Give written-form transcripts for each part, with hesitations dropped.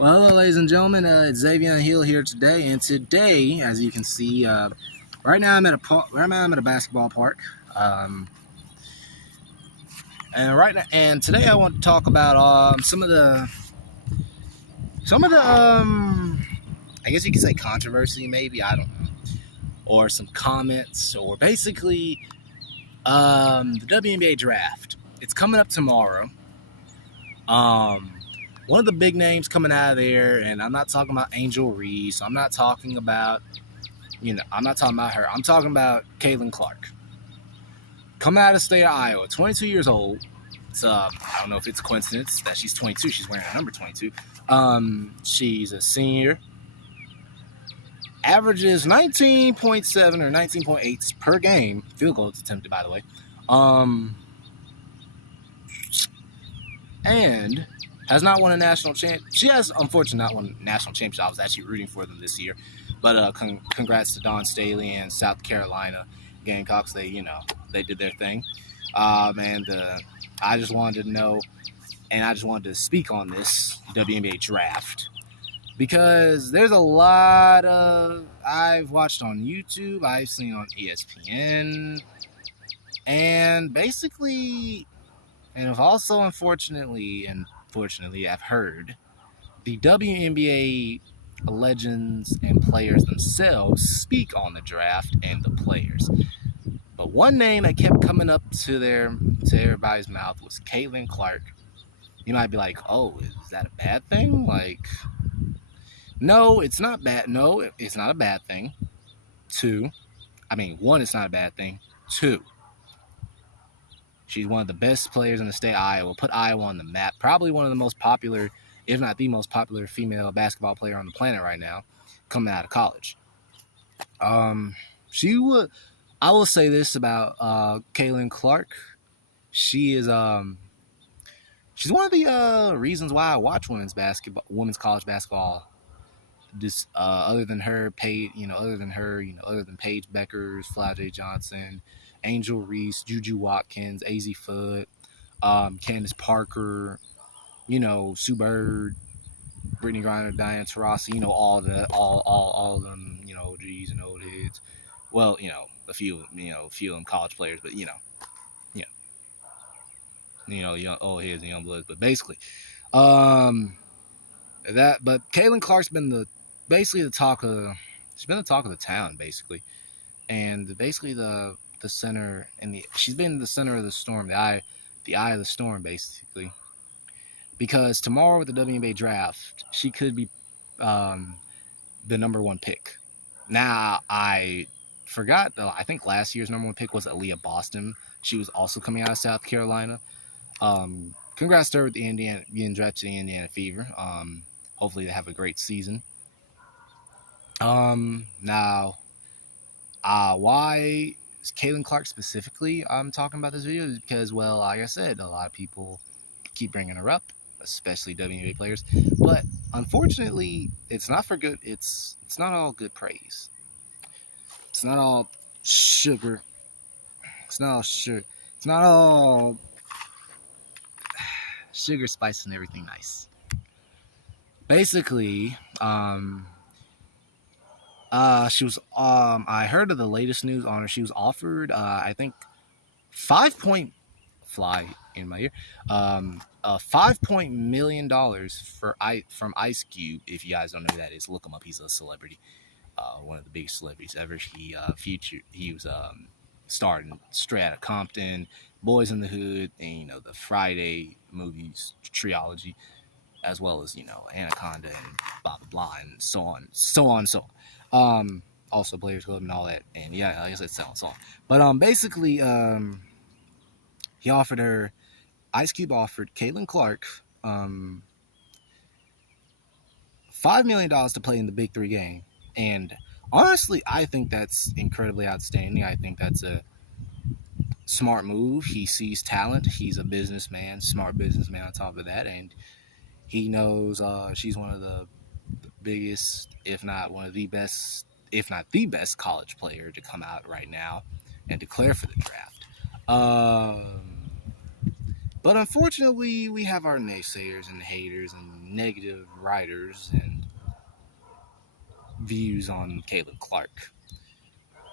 Well, hello, ladies and gentlemen. It's Xavier Hill here today, and today, as you can see, right now I'm at a basketball park, and today I want to talk about some of the I guess you could say controversy, maybe, I don't know, or some comments, or basically the WNBA Draft. It's coming up tomorrow. One of the big names coming out of there, and I'm not talking about Angel Reese. I'm not talking about, I'm not talking about her. I'm talking about Caitlin Clark. Coming out of the state of Iowa, 22 years old. It's, I don't know if it's a coincidence that she's 22. She's wearing her number 22. She's a senior. Averages 19.7 or 19.8 per game. Field goals attempted, by the way. And has not won a national champ. She has, unfortunately, not won a national championship. I was actually rooting for them this year. But congrats to Dawn Staley and South Carolina Gamecocks. They did their thing. I just wanted to know, and I just wanted to speak on this WNBA draft. Because there's a lot of, I've watched on YouTube, I've seen on ESPN, and basically, and also unfortunately, I've heard the WNBA legends and players themselves speak on the draft and the players. But one name that kept coming up to everybody's mouth was Caitlin Clark. You might be like, oh, is that a bad thing? Like, no, it's not bad. No, it's not a bad thing. One, it's not a bad thing. Two, she's one of the best players in the state of Iowa. Put Iowa on the map. Probably one of the most popular, if not the most popular female basketball player on the planet right now, coming out of college. I will say this about Caitlin Clark. She is she's one of the reasons why I watch women's college basketball. This other than Paige Beckers, Flau'jae Johnson, Angel Reese, Juju Watkins, AZ Foot, Candace Parker, Sue Bird, Brittany Griner, Diana Taurasi, all of them, OGs and old heads. Well, a few of them college players, but young old heads and young bloods. But basically, but Caitlin Clark's been basically the talk of the town, basically, and basically the center, and she's been the center of the storm, the eye of the storm, basically, because tomorrow with the WNBA draft, she could be the number one pick. Now, I forgot, though, I think last year's number one pick was Aaliyah Boston. She was also coming out of South Carolina. Congrats to her with the Indiana, getting drafted to the Indiana Fever. Hopefully they have a great season. Now, why is Caitlin Clark specifically I'm talking about this video is because, well, like I said, a lot of people keep bringing her up, especially WNBA players, but unfortunately, it's not for good. It's not all good praise. It's not all sugar. It's not all sugar. It's not all sugar, spice, and everything nice. Basically, she was, I heard of the latest news on her. She was offered, I think, $5 million from Ice Cube. If you guys don't know who that is, look him up. He's a celebrity, one of the biggest celebrities ever. He was starring straight out of Compton, Boys in the Hood, and the Friday movies trilogy, as well as Anaconda and blah blah blah and so on. Also Players Club and all that, and yeah, like I said, so on. But basically, he offered her, Ice Cube offered Caitlin Clark $5 million to play in the Big 3 game, and honestly, I think that's incredibly outstanding. I think that's a smart move. He sees talent. He's a businessman, smart businessman on top of that, and he knows she's one of the biggest, if not one of the best, if not the best college player to come out right now and declare for the draft. But unfortunately, we have our naysayers and haters and negative writers and views on Caitlin Clark.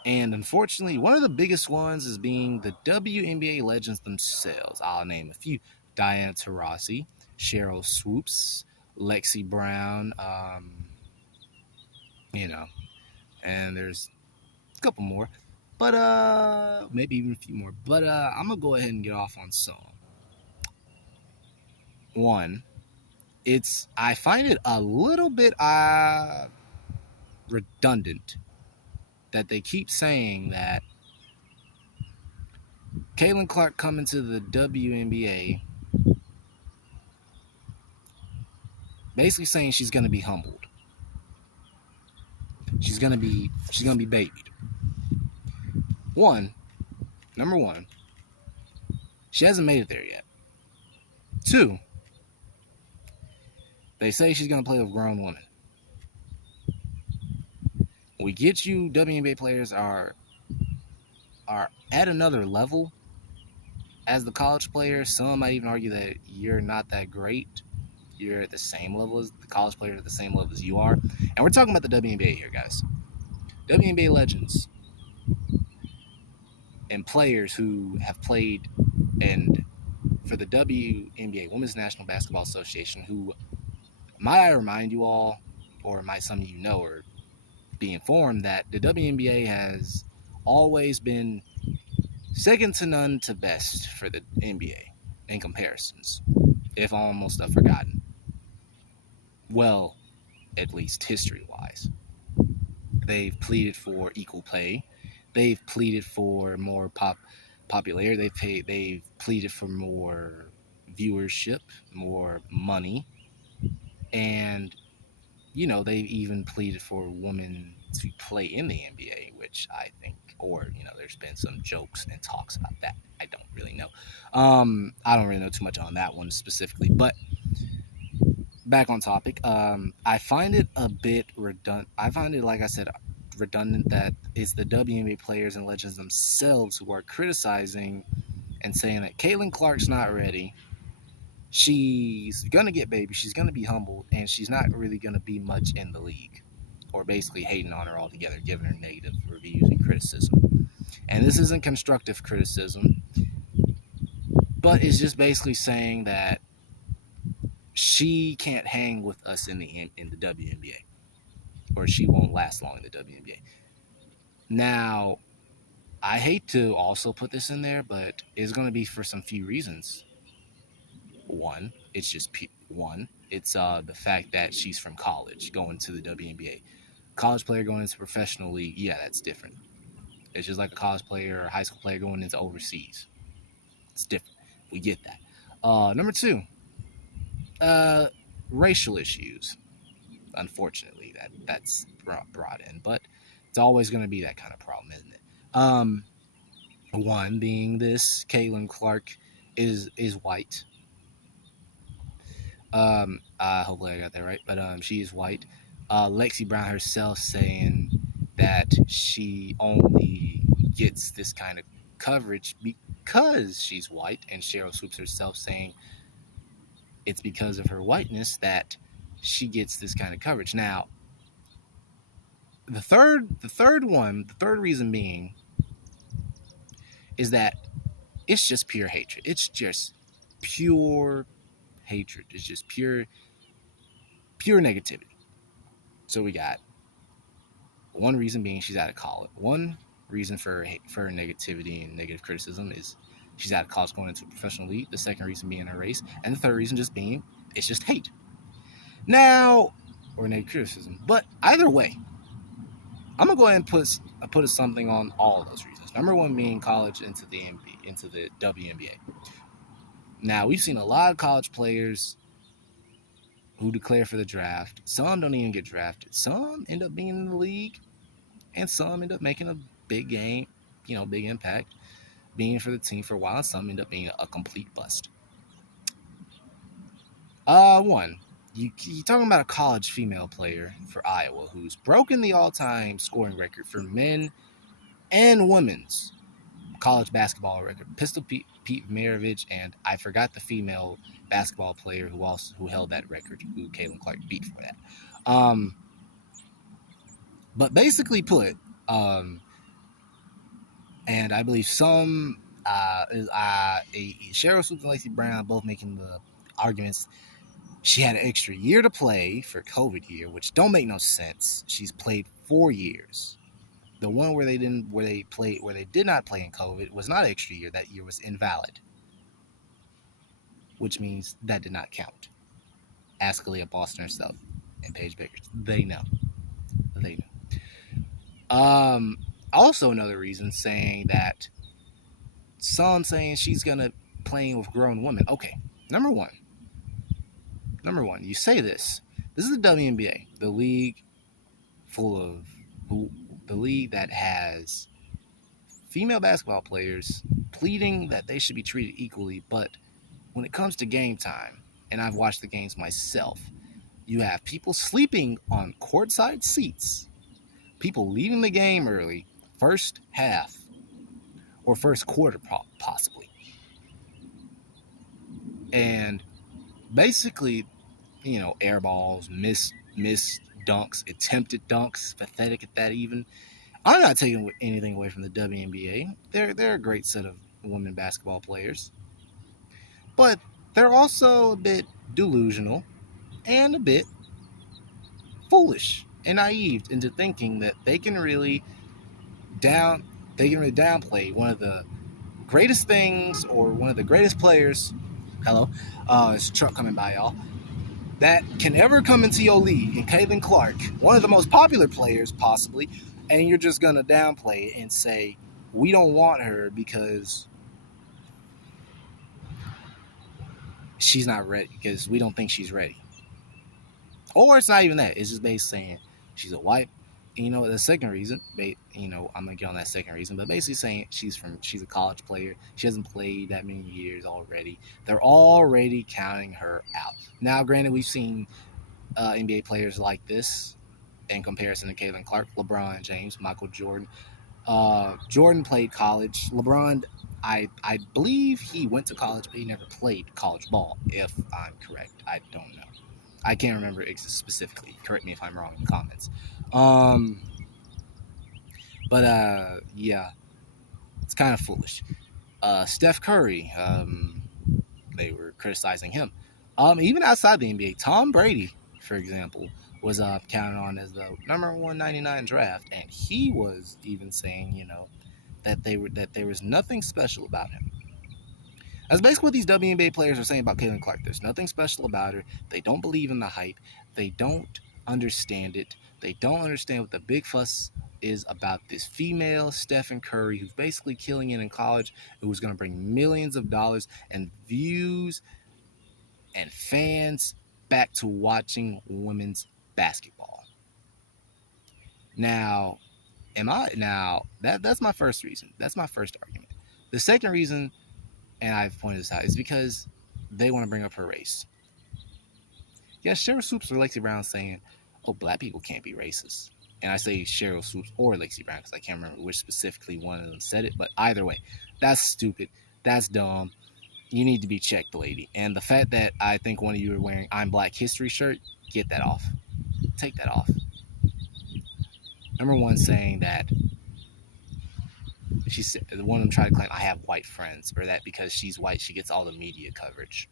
And unfortunately, one of the biggest ones is being the WNBA legends themselves. I'll name a few: Diana Taurasi, Cheryl Swoops, Lexi Brown, you know, and there's a couple more, but maybe even a few more. But I'm gonna go ahead and get off on some. One, I find it a little bit redundant that they keep saying that Caitlin Clark coming to the WNBA, basically saying she's gonna be humbled. She's gonna be babied. Number one, she hasn't made it there yet. Two, they say she's gonna play with grown women. We get you WNBA players are at another level as the college players. Some might even argue that you're not that great. You're at the same level as the college players, at the same level as you are. And we're talking about the WNBA here, guys. WNBA legends and players who have played and for the WNBA, Women's National Basketball Association, who, might I remind you all, or might some of you know or be informed, that the WNBA has always been second to none to best for the NBA in comparisons, if almost forgotten. Well, at least history-wise. They've pleaded for equal pay. They've pleaded for more popularity. They've pleaded for more viewership, more money, and they've even pleaded for women to play in the NBA, which I think, or there's been some jokes and talks about that. I don't really know. I don't really know too much on that one specifically, but back on topic. I find it a bit redundant. I find it, like I said, redundant that it's the WNBA players and legends themselves who are criticizing and saying that Caitlin Clark's not ready. She's gonna get baby. She's gonna be humbled, and she's not really gonna be much in the league, or basically hating on her altogether, giving her negative reviews and criticism. And this isn't constructive criticism, but it's just basically saying that she can't hang with us in the WNBA, or she won't last long in the WNBA. Now, I hate to also put this in there, but it's going to be for some few reasons. One, it's the fact that she's from college going to the WNBA. College player going into professional league, yeah, that's different. It's just like a college player or a high school player going into overseas. It's different. We get that. Number two, racial issues. Unfortunately, that's brought in, but it's always going to be that kind of problem, isn't it? One being this: Caitlin Clark is white. Hopefully I got that right, but she is white. Lexi Brown herself saying that she only gets this kind of coverage because she's white, and Cheryl Swoops herself saying it's because of her whiteness that she gets this kind of coverage. Now, the third reason being is that it's just pure hatred. It's just pure hatred. It's just pure negativity. So we got one reason being she's out of college. One reason for her negativity and negative criticism is she's out of college going into a professional league. The second reason being her race, and the third reason just being it's just hate. Now, or negative criticism. But either way, I'm gonna go ahead and put something on all of those reasons. Number one being college into the WNBA. Now, we've seen a lot of college players who declare for the draft. Some don't even get drafted. Some end up being in the league, and some end up making a big game, big impact, being for the team for a while. And some end up being a complete bust. You're talking about a college female player for Iowa who's broken the all-time scoring record for men and women's college basketball record. Pistol Pete Maravich, and I forgot the female basketball player who held that record, who Caitlin Clark beat for that. But basically put, and I believe Cheryl Swoops and Lacey Brown both making the arguments. She had an extra year to play for COVID year, which don't make no sense. She's played 4 years. The one where they did not play in COVID was not an extra year. That year was invalid, which means that did not count. Ask Aaliyah Boston herself and Paige Baker. They know. Also another reason saying that some saying she's gonna playing with grown women. Okay, number one, you say this. This is the WNBA, the league the league that has female basketball players pleading that they should be treated equally, but when it comes to game time, and I've watched the games myself, you have people sleeping on courtside seats, people leaving the game early, first half or first quarter possibly, and basically, air balls, missed dunks, attempted dunks, pathetic at that even. I'm not taking anything away from the WNBA. They're a great set of women basketball players, but they're also a bit delusional and a bit foolish and naive into thinking that they can really downplay one of the greatest things or one of the greatest players. Hello, it's a truck coming by, y'all. That can ever come into your league, and Caitlin Clark, one of the most popular players possibly, and you're just gonna downplay it and say we don't want her because she's not ready, because we don't think she's ready. Or it's not even that. It's just basically saying she's a white. The second reason, I'm gonna get on that second reason, but basically saying she's a college player. She hasn't played that many years already. They're already counting her out. Now, granted, we've seen NBA players like this in comparison to Caitlin Clark, LeBron James, Michael Jordan. Jordan played college. LeBron, I believe he went to college, but he never played college ball, if I'm correct. I don't know. I can't remember specifically. Correct me if I'm wrong in the comments. Yeah, it's kind of foolish. Steph Curry, they were criticizing him. Even outside the NBA, Tom Brady, for example, was counted on as the number 199 draft, and he was even saying, that there was nothing special about him. That's basically what these WNBA players are saying about Caitlin Clark. There's nothing special about her. They don't believe in the hype. They don't understand it. They don't understand what the big fuss is about this female Stephen Curry, who's basically killing it in college, who's going to bring millions of dollars and views and fans back to watching women's basketball. Now, that's my first reason. That's my first argument. The second reason, and I've pointed this out, is because they want to bring up her race. Yes, Cheryl Swoops or Lacey Brown saying, oh, black people can't be racist. And I say Cheryl Swoops or Lacey Brown because I can't remember which specifically one of them said it. But either way, that's stupid. That's dumb. You need to be checked, lady. And the fact that I think one of you are wearing I'm Black History shirt, get that off. Take that off. Number one, saying that she said, one of them tried to claim I have white friends, or that because she's white she gets all the media coverage.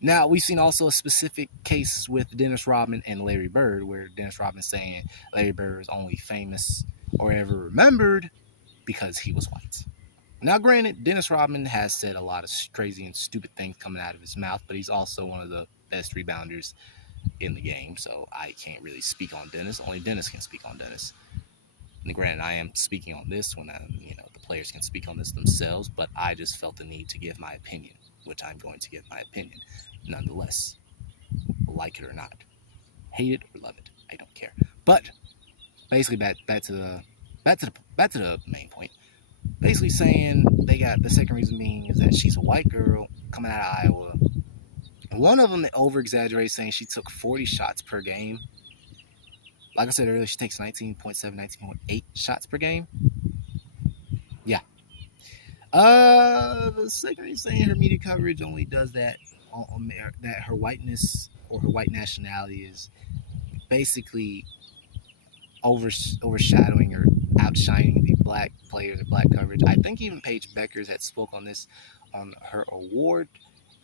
Now, we've seen also a specific case with Dennis Rodman and Larry Bird, where Dennis Rodman saying Larry Bird is only famous or ever remembered because he was white. Now, granted, Dennis Rodman has said a lot of crazy and stupid things coming out of his mouth, but he's also one of the best rebounders in the game, so I can't really speak on Dennis. Only Dennis can speak on Dennis. And granted, I am speaking on this when the players can speak on this themselves, but I just felt the need to give my opinion, which I'm going to give my opinion nonetheless. Like it or not. Hate it or love it. I don't care. But basically back to the main point. Basically saying they got the second reason being is that she's a white girl coming out of Iowa. One of them over-exaggerated, saying she took 40 shots per game. Like I said earlier, she takes 19.7, 19.8 shots per game. Yeah. The second he's saying her media coverage only does that that her whiteness or her white nationality is basically overshadowing or outshining the black players, the black coverage. I think even Paige Beckers had spoke on this on her award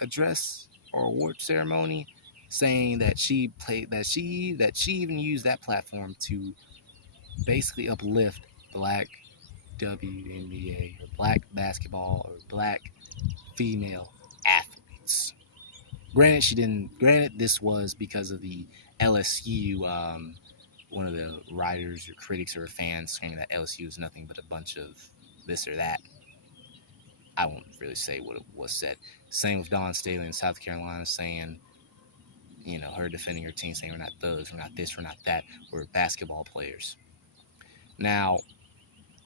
address or award ceremony, saying that she played that she even used that platform to basically uplift black WNBA or black basketball or black female athletes. Granted, she didn't. Granted, this was because of the LSU. One of the writers or critics or fans saying that LSU is nothing but a bunch of this or that. I won't really say what it was said. Same with Dawn Staley in South Carolina saying, her defending her team, saying we're not thugs, we're not this, we're not that, we're basketball players. Now,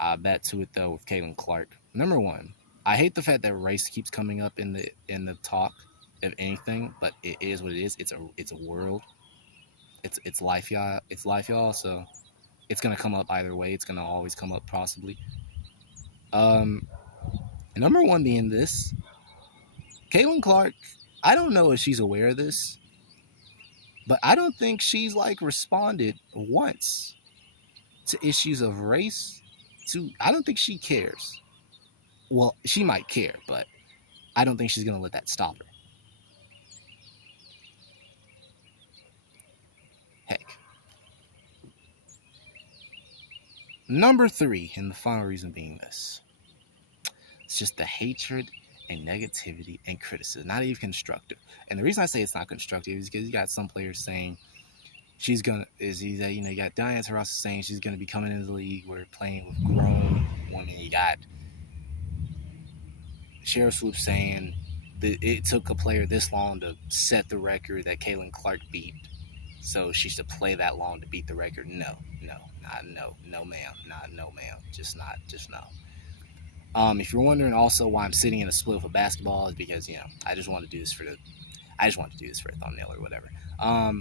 I bet to it though with Caitlin Clark. Number one, I hate the fact that race keeps coming up in the talk of anything, but it is what it is. It's a world. It's life, y'all. It's life, y'all. So it's gonna come up either way. It's gonna always come up possibly. Um, Number one being this, Caitlin Clark. I don't know if she's aware of this, but I don't think she's like responded once to issues of race. I don't think she cares. Well, she might care, but I don't think she's gonna let that stop her. Heck. Number three, and the final reason being this. It's just the hatred and negativity and criticism, not even constructive. And the reason I say it's not constructive is because you got some players saying you got Diane Taurasi saying she's gonna be coming into the league. We're playing with grown women. You got Cheryl Swoop saying that it took a player this long to set the record that Caitlin Clark beat, so she should play that long to beat the record. No, ma'am, just no. If you're wondering also why I'm sitting in a split with basketball is because I just want to do this for a thumbnail or whatever. I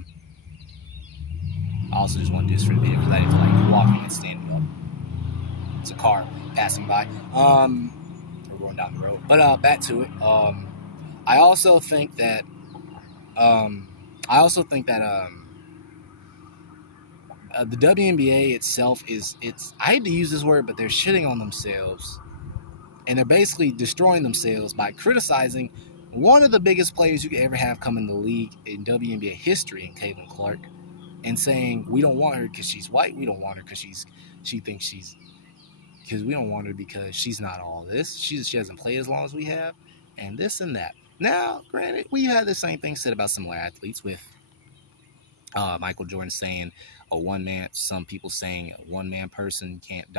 also just want to do this for the video because I didn't feel like walking and standing up. It's a car passing by. We're going down the road. But back to it. I also think that the WNBA itself I hate to use this word, but they're shitting on themselves. And they're basically destroying themselves by criticizing one of the biggest players you could ever have come in the league in WNBA history, in Caitlin Clark, and saying we don't want her because she's white. We don't want her because we don't want her because she's not all this. She hasn't played as long as we have, and this and that. Now, granted, we had the same thing said about similar athletes with Michael Jordan saying some people saying a one-man person can't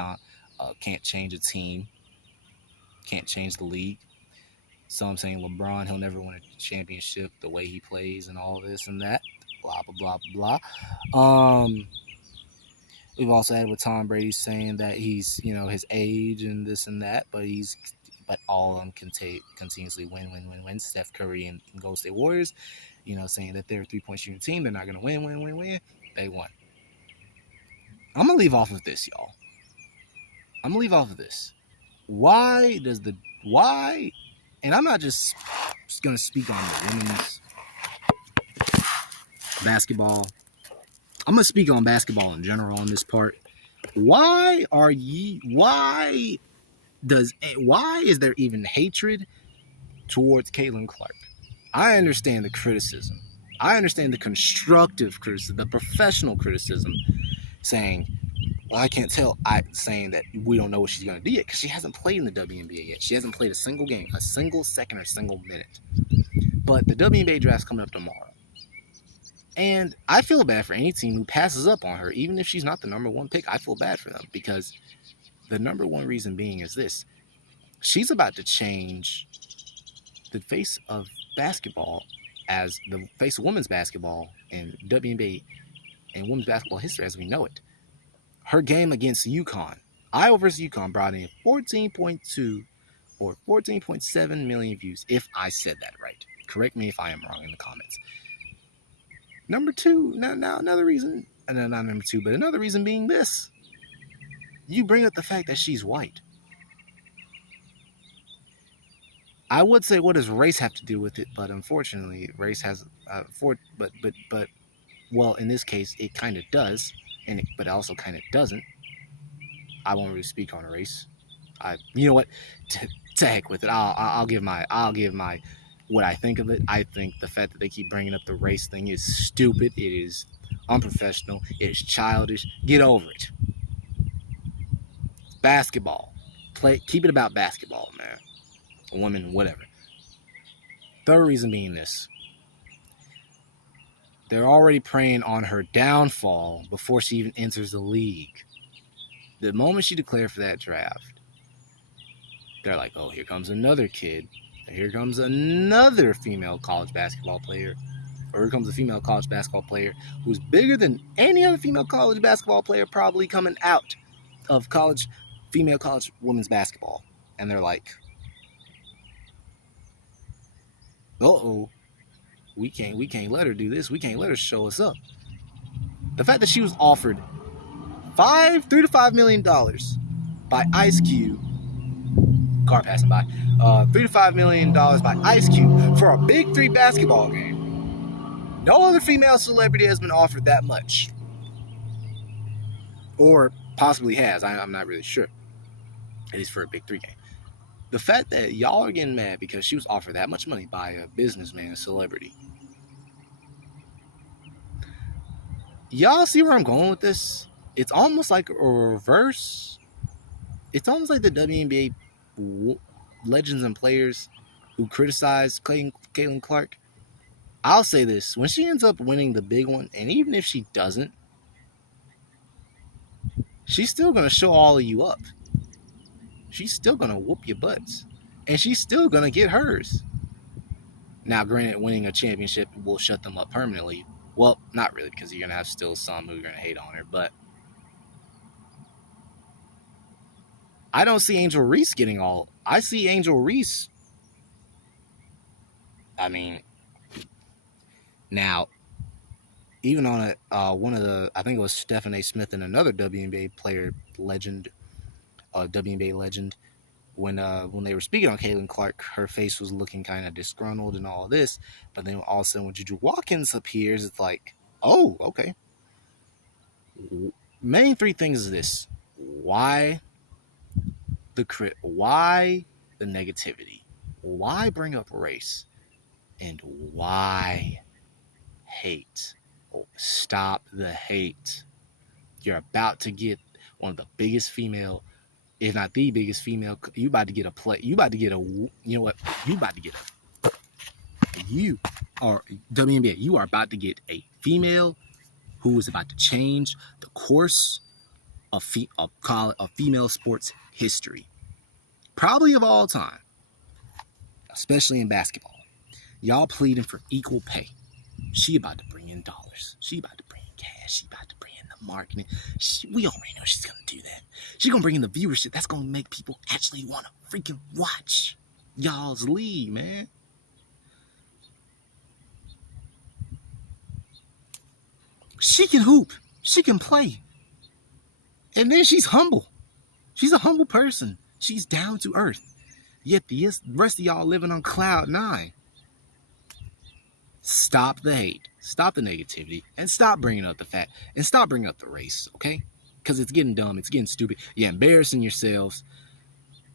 change a team, can't change the league. Some saying LeBron, he'll never win a championship the way he plays and all this and that. Blah, blah, blah, blah. We've also had with Tom Brady saying that he's, his age and this and that, but all of them can continuously win. Steph Curry and Golden State Warriors, saying that they're a 3-point shooting team. They're not going to win. They won. I'm going to leave off of this, y'all. Why, and I'm not just going to speak on the women's basketball. I'm going to speak on basketball in general on this part. Why is there even hatred towards Caitlin Clark? I understand the criticism. I understand the constructive criticism, the professional criticism, saying, well, I can't tell. Saying that we don't know what she's going to do yet because she hasn't played in the WNBA yet. She hasn't played a single game, a single second, or a single minute. But the WNBA draft's coming up tomorrow. And I feel bad for any team who passes up on her, even if she's not the number one pick. I feel bad for them because the number one reason being is this. She's about to change the face of basketball as the face of women's basketball and WNBA and women's basketball history as we know it. Her game against UConn, Iowa versus UConn, brought in 14.2 or 14.7 million views, if I said that right. Correct me if I am wrong in the comments. Number two, now another reason, not number two, but another reason being this. You bring up the fact that she's white. I would say, what does race have to do with it? But unfortunately, race has well, in this case, it kind of does, but it also kind of doesn't. I won't really speak on race. You know what? To heck with it. I'll give my what I think of it. I think the fact that they keep bringing up the race thing is stupid. It is unprofessional. It is childish. Get over it. Basketball. Keep it about basketball, man. Women, whatever. Third reason being this. They're already preying on her downfall before she even enters the league. The moment she declared for that draft, they're like, oh, here comes another kid. Here comes another female college basketball player. Or here comes a female college basketball player who's bigger than any other female college basketball player probably coming out of female college women's basketball. And they're like, uh-oh, we can't let her do this. We can't let her show us up. The fact that she was offered $3 to $5 million by Ice Cube, car passing by, $3 to $5 million by Ice Cube for a Big 3 basketball game. No other female celebrity has been offered that much, or possibly has. I'm not really sure. At least for a Big 3 game. The fact that y'all are getting mad because she was offered that much money by a businessman, a celebrity. Y'all see where I'm going with this? It's almost like a reverse. It's almost like the WNBA legends and players who criticize Caitlin Clark. I'll say this. When she ends up winning the big one, and even if she doesn't, she's still going to show all of you up. She's still going to whoop your butts. And she's still going to get hers. Now, granted, winning a championship will shut them up permanently. Well, not really, because you're going to have still some who are going to hate on her. But I don't see Angel Reese getting all. I see Angel Reese. I mean, now, even on one of the, I think it was Stephen A. Smith and another WNBA player legend, WNBA legend, when they were speaking on Caitlin Clark, her face was looking kind of disgruntled and all this. But then all of a sudden, when Juju Watkins appears, it's like, oh, okay. Main three things is this: why the negativity, why bring up race, and why hate. Stop the hate. You're about to get one of the biggest female, if not the biggest female. You about to get you are WNBA. You are about to get a female who is about to change the course of female sports history, probably of all time, especially in basketball. Y'all pleading for equal pay. She about to bring in dollars. She about to bring in cash. She about to bring in the marketing. We already know she's going to do that. She's going to bring in the viewership. That's going to make people actually want to freaking watch y'all's league, man. She can hoop. She can play. And then she's humble. She's a humble person. She's down to earth. Yet the rest of y'all living on cloud 9. Stop the hate. Stop the negativity. And stop bringing up the fact. And stop bringing up the race, okay? Because it's getting dumb. It's getting stupid. You're embarrassing yourselves.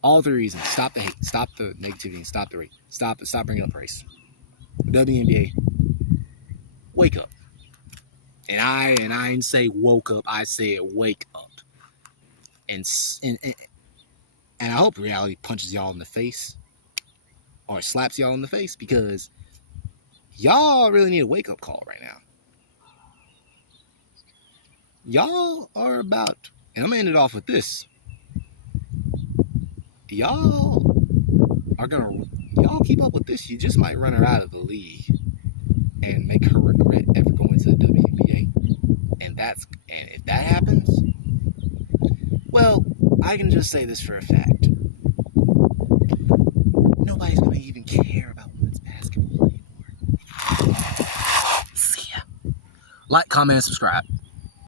All the reasons. Stop the hate. Stop the negativity. And stop the race. Stop bringing up race. WNBA, wake up. And I didn't say woke up. I said wake up. And I hope reality punches y'all in the face. Or slaps y'all in the face. Because y'all really need a wake-up call right now. Y'all are about, and I'm going to end it off with this. Y'all keep up with this, you just might run her out of the league and make her regret ever going to the WNBA. And if that happens, well, I can just say this for a fact. Nobody's going to even care about women's basketball anymore. See ya. Like, comment, and subscribe.